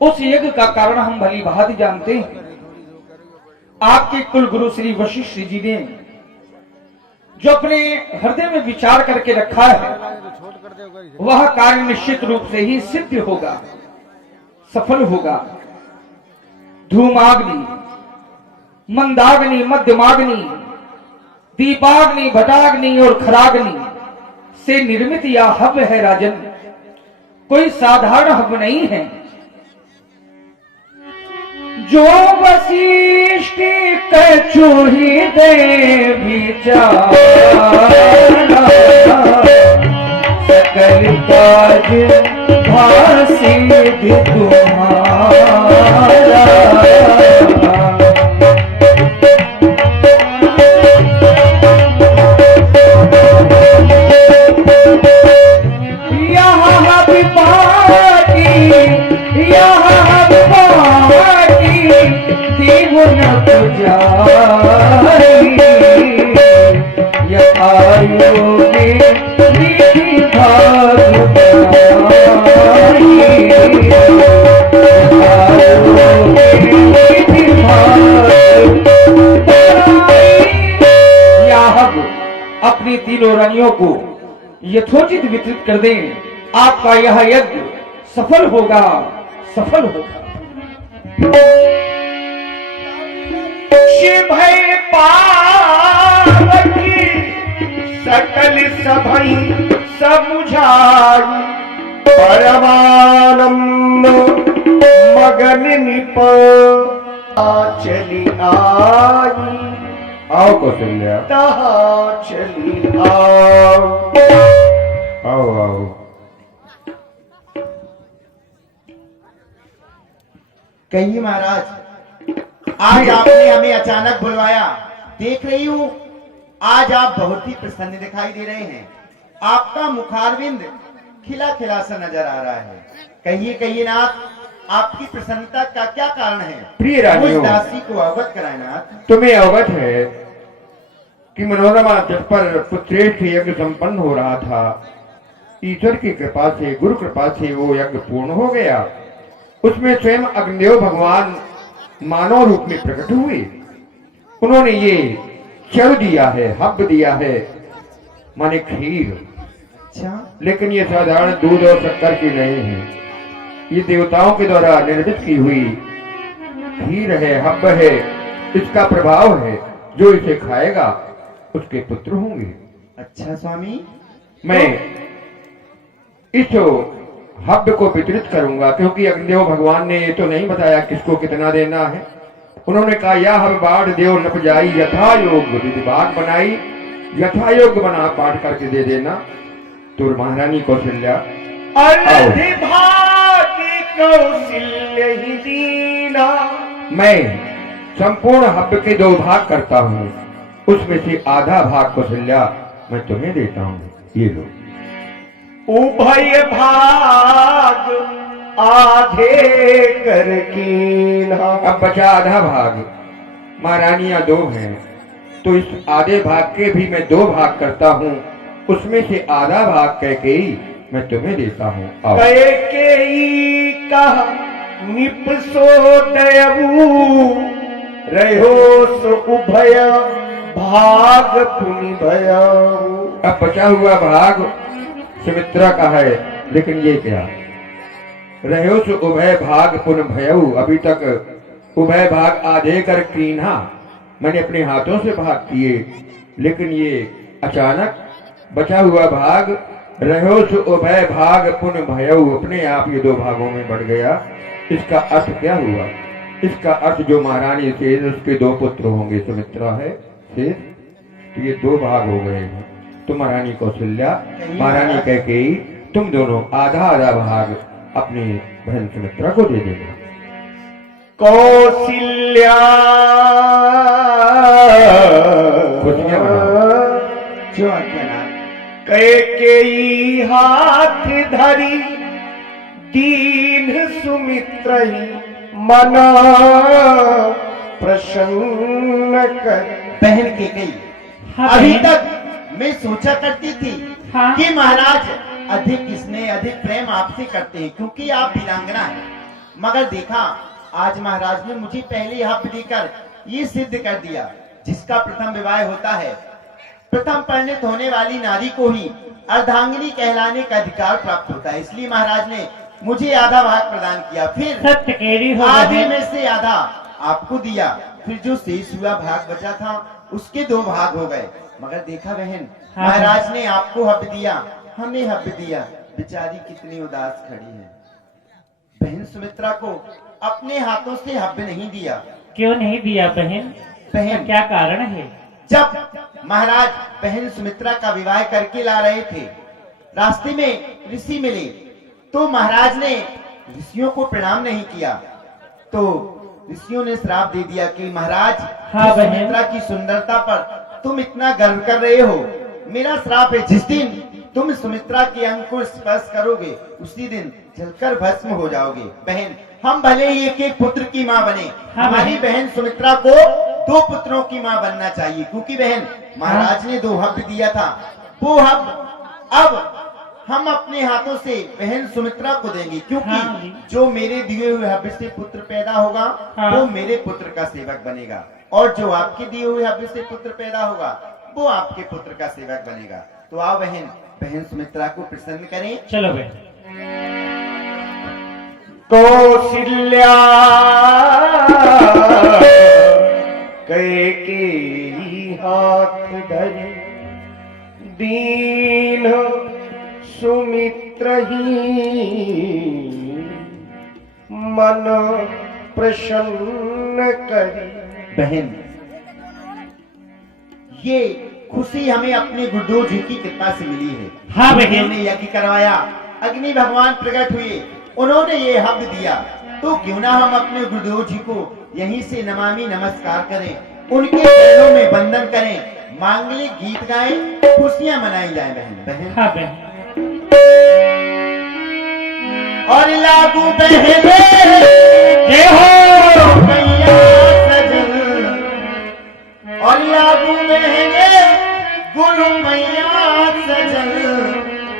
उस यज्ञ का कारण हम भली भांति जानते हैं। आपके कुल गुरु श्री वशिष्ठ जी ने जो अपने हृदय में विचार करके रखा है वह कार्य निश्चित रूप से ही सिद्ध होगा, सफल होगा। धूमाग्नि, मंदाग्नि, मध्यमाग्नि, दीपाग्नि, भटाग्नि और खराग्नि से निर्मित यह हव्य है राजन, कोई साधारण हव्य नहीं है। जो वशिष्ठ कछुहि दे विचार, सकल काज भासिद्धि तुम्हारा। यहाँ विपाटी, यहाँ विपाटी, देव न पुजारी, यथा योगे विधि भाग बनाई, यथा योगे विधि भाग बनाई। यह अपनी तीनों रानियों को यथोचित वितरित कर दें, आपका यह यज्ञ सफल होगा, सफल होगा। शिवै पार्वती सकल सभई समुझाई, परमानंद मगन निप चली आई। आओ कौशल्या, तहाँ चली आओ। आओ आओ। कहिए महाराज, आज आपने हमें अचानक बुलवाया। देख रही हूँ आज आप बहुत ही प्रसन्न दिखाई दे रहे हैं। आपका मुखारविंद खिला खिला सा नजर आ रहा है। कहिए कहिए नाथ, आपकी प्रसन्नता का क्या कारण है? प्रिय रानियों, उस दासी को अवगत कराए नाथ। तुम्हें अवगत है कि मनोरमा तट पर पुत्रेष्ठ यज्ञ संपन्न हो रहा था। ईश्वर की कृपा से, गुरु कृपा से वो यज्ञ पूर्ण हो गया। उसमें स्वयं अग्निदेव भगवान मानव रूप में प्रकट हुए। उन्होंने ये चरु दिया है, हव्य दिया है, माने खीर। अच्छा, लेकिन ये साधारण दूध और शक्कर की नहीं है, ये देवताओं के द्वारा निर्मित की हुई खीर है, हव्य है। इसका प्रभाव है, जो इसे खाएगा उसके पुत्र होंगे। अच्छा स्वामी, मैं इस हव्य को वितरित करूंगा, क्योंकि अग्निदेव भगवान ने ये तो नहीं बताया किसको कितना देना है। उन्होंने कहा यह हव्य बाढ़ देव नप जाई, यथा योग विधि भाग बनाई, यथा योग बना पाठ करके दे देना। तो महारानी कौशल्या, अर्धि भागी कौशल्य ही दीना। मैं संपूर्ण हव्य के 2 भाग करता हूँ, उसमें से आधा भाग कौशल्या मैं तुम्हें देता हूँ। ये लो। उभय भाग आधे कर कीन्हा। अब बचा आधा भाग। महारानियां 2 हैं, तो इस आधे भाग के भी मैं 2 भाग करता हूँ। उसमें से आधा भाग कैकेयी मैं तुम्हें देता हूँ। आओ। कैकेयी कहा निपसो दयबू, रहो सो उभय भाग पुनि भयऊ। अब बचा हुआ भाग सुमित्रा का है, लेकिन ये क्या, रहो सो उभय भाग पुन भयऊ। अभी तक उभय भाग आधे कर कीन्हा, मैंने अपने हाथों से भाग किए, लेकिन ये अचानक बचा हुआ भाग रहो सो उभय भाग पुन भयऊ अपने आप ये 2 भागों में बढ़ गया। इसका अर्थ क्या हुआ? इसका अर्थ जो महारानी से उसके 2 पुत्र होंगे, सुमित्रा है शेष, तो ये 2 भाग हो गए हैं। तो महारानी कौशल्या, महारानी कैकेयी, तुम दोनों आधा आधा भाग अपनी बहन सुमित्रा को दे देना। कौशल्या खुशियां मनाओ। जो आज्ञा। कैकेयी हाथ धरी दीन सुमित्र मना प्रसन्न कर। बहन कैकेयी, अभी तक मैं सोचा करती थी कि महाराज अधिक स्नेह अधिक प्रेम आपसे करते हैं, क्योंकि आप वीरांगना हैं। मगर देखा आज महाराज ने मुझे पहले हक देकर ये सिद्ध कर दिया, जिसका प्रथम विवाह होता है, प्रथम परिणित होने वाली नारी को ही अर्धांगिनी कहलाने का अधिकार प्राप्त होता है। इसलिए महाराज ने मुझे आधा भाग प्रदान किया, फिर सत्य केरी हो आधे बहन। में से आधा आपको दिया, फिर जो शेष हुआ भाग बचा था उसके 2 भाग हो गए। मगर देखा बहन, हाँ, महाराज ने आपको हक दिया, हमें हक दिया, बेचारी कितनी उदास खड़ी है। बहन सुमित्रा को अपने हाथों से हक नहीं दिया। क्यों नहीं दिया बहन? बहन क्या कारण है? जब महाराज बहन सुमित्रा का विवाह करके ला रहे थे, रास्ते में ऋषि मिले, तो महाराज ने ऋषियों को प्रणाम नहीं किया, तो ऋषियों ने श्राप दे दिया कि महाराज, हाँ, बहन। सुमित्रा की सुंदरता पर तुम इतना गर्व कर रहे हो, मेरा श्राप है, जिस दिन तुम सुमित्रा के अंग को स्पर्श करोगे उसी दिन जलकर भस्म हो जाओगे। बहन, हम भले ही एक एक पुत्र की माँ बने, हाँ, हमारी बहन सुमित्रा को 2 पुत्रों की माँ बनना चाहिए, क्योंकि बहन महाराज ने 2 हक दिया था, वो हक अब हम अपने हाथों से बहन सुमित्रा को देंगे, क्योंकि हाँ जी। जो मेरे दिए हुए हक से पुत्र पैदा होगा, हाँ। वो मेरे पुत्र का सेवक बनेगा, और जो आपके दिए हुए हक से पुत्र पैदा होगा, वो आपके पुत्र का सेवक बनेगा। तो आओ बहन, बहन सुमित्रा को प्रसन्न करें। चलो बहन। कौशल्या कैकेयी हाथ धरी दीन सुमित्र ही मन प्रसन्न करी। बहन, ये खुशी हमें अपने गुरुदेव जी की कृपा से मिली है। हाँ बहन। उन्होंने यज्ञ करवाया, अग्नि भगवान प्रकट हुए, उन्होंने ये हक दिया, तो क्यों ना हम अपने गुरुदेव जी को यहीं से नमामि नमस्कार करें, उनके चरणों में वंदन करें, मांगलिक गीत गाएं, खुशियां मनाई जाए। बहन, हाँ बहन। और लागू बहने जय हो। मैया सजन, और लागू बहने गुरु मैया सजन,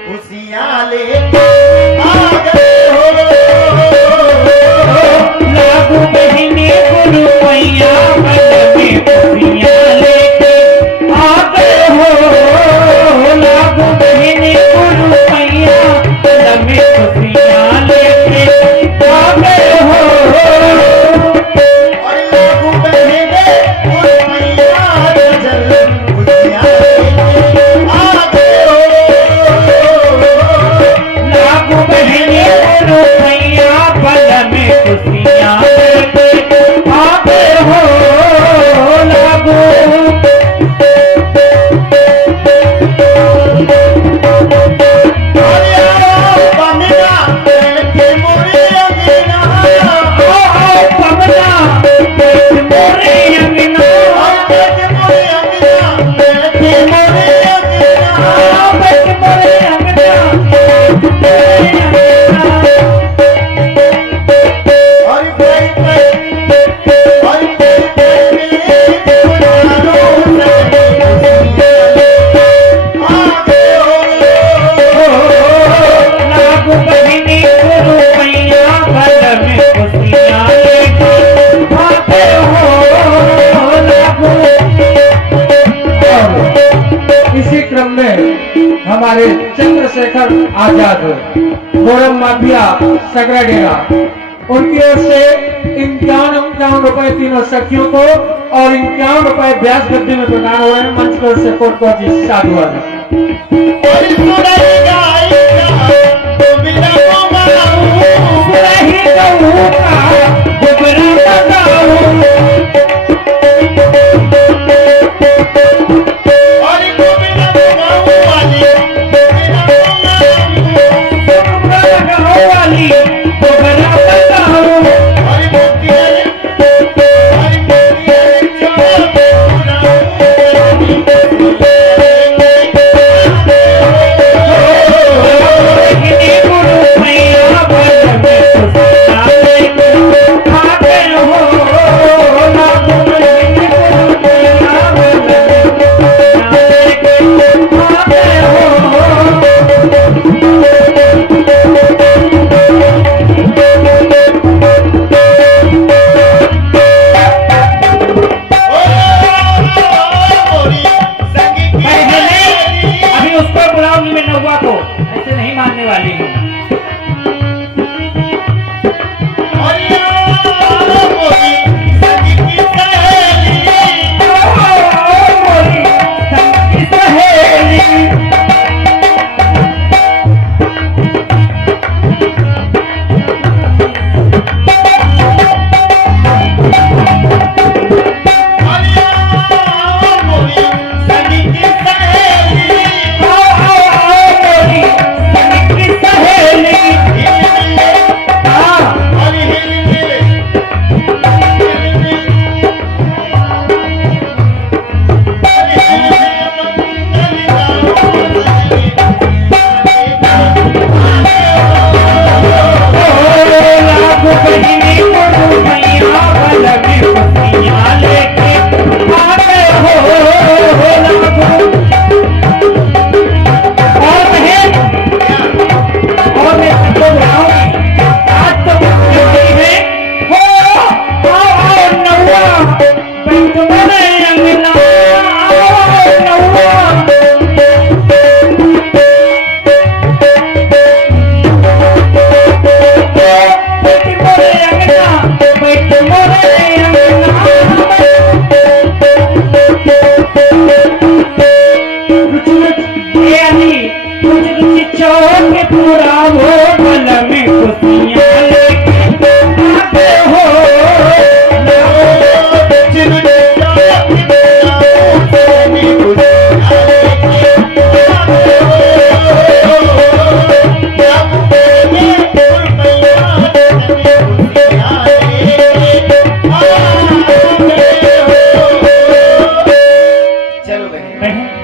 खुशियां ले आ गए हो। लागू बहने गुरु मैया मन में खुशियां लेके आ गए हो। लागू बहने गुरु मैया मन में खुशियां लेके आ गए हो। और लागू बहने गुरु मैया सजन, खुशियां ले आ गए हो। लागू बहने गुरु मैया मन में खुशियां लेके आ गए हो। लागू इसी क्रम में हमारे चंद्रशेखर आजाद मोरम माफिया सगरा डेरा, उनकी ओर से 51 रुपए तीनों सखियों को और 51 रुपए ब्याज गद्दी में प्रदान हुए हैं। मंच की ओर से कोट को जी साधुवाद। Oh बहन बहन